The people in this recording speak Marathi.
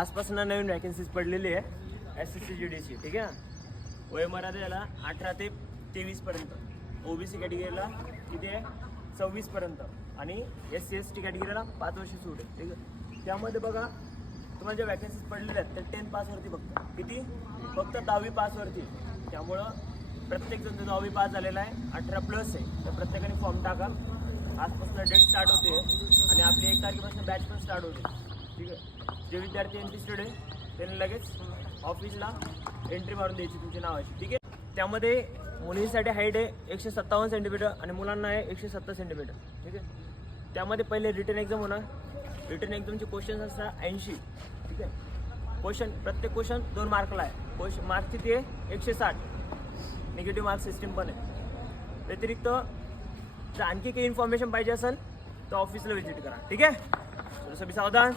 आजपासून नवीन वॅकन्सीज पडलेली आहे SSC GDची, ठीक आहे ना. वयोमर्यादा याला 18 ते 23 पर्यंत, OBC कॅटेगरीला किती आहे 26 पर्यंत आणि SC ST कॅटेगरीला 5 वर्ष सूट आहे, ठीक आहे. त्यामध्ये बघा तुम्हाला ज्या वॅकन्सीज पडलेल्या आहेत त्या 10 पासवरती फक्त किती, फक्त 10वी पासवरती. त्यामुळं प्रत्येकजण जो 10वी पास झालेला आहे 18+ आहे तर प्रत्येकाने फॉर्म टाका. आजपासून डेट स्टार्ट होते आणि आपली 1 तारखेपासून बॅच पण स्टार्ट होते, ठीक आहे. जे विद्यार्थी इंटरेस्टेड आहे त्यांनी लगेच ऑफिसला एंट्री मारून द्यायची तुमच्या नावाची, ठीक आहे. त्यामध्ये मुलींसाठी हाईट आहे 157 सेंटीमीटर आणि मुलांना आहे 170 सेंटीमीटर, ठीक आहे. त्यामध्ये पहिले रिटर्न एक्झाम होणार. रिटर्न एक्झामचे क्वेश्चन असतात 80, ठीक आहे. प्रत्येक क्वेश्चन 2 मार्कला आहे. मार्क किती आहे 160. निगेटिव्ह मार्क सिस्टीम पण आहे. व्यतिरिक्त जर आणखी काही इन्फॉर्मेशन पाहिजे असेल तर ऑफिसला व्हिजिट करा, ठीक आहे. सभी सावधान.